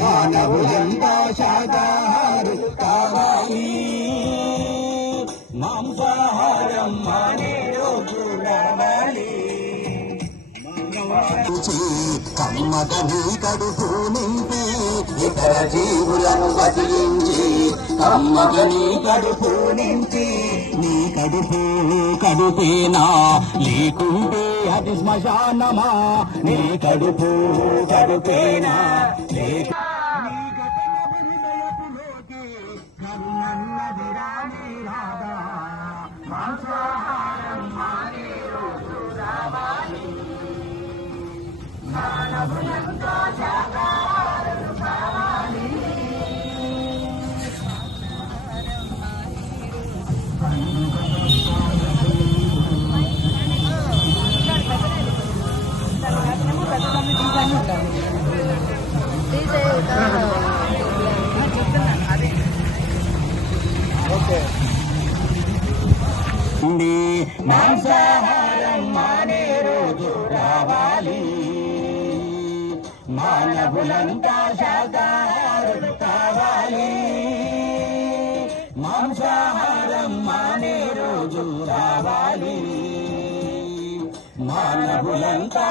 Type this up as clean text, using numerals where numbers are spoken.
మానవులంతా శాకాహారు కావాలి. మాంసాహారం మానే రోజు రావాలి. కమ్మగని కడుపు నింపి ఇతర జీవులను వదిలించి కమ్మగని కడుపు నింపి నీ కడుపు కడుపేనా లేకుంటే అది శ్మశానమా? నీ కడుపు కడుపేనా మాంసాహారం మానే రోజు రావాలి. మానవులంతా శాకాహారులు కావాలి. మాంసాహారం మానే రోజు రావాలి. మానవులంతా శాకాహారులు కావాలి. మాంసాహారం మానే రోజు రావాలి. మానవులంతా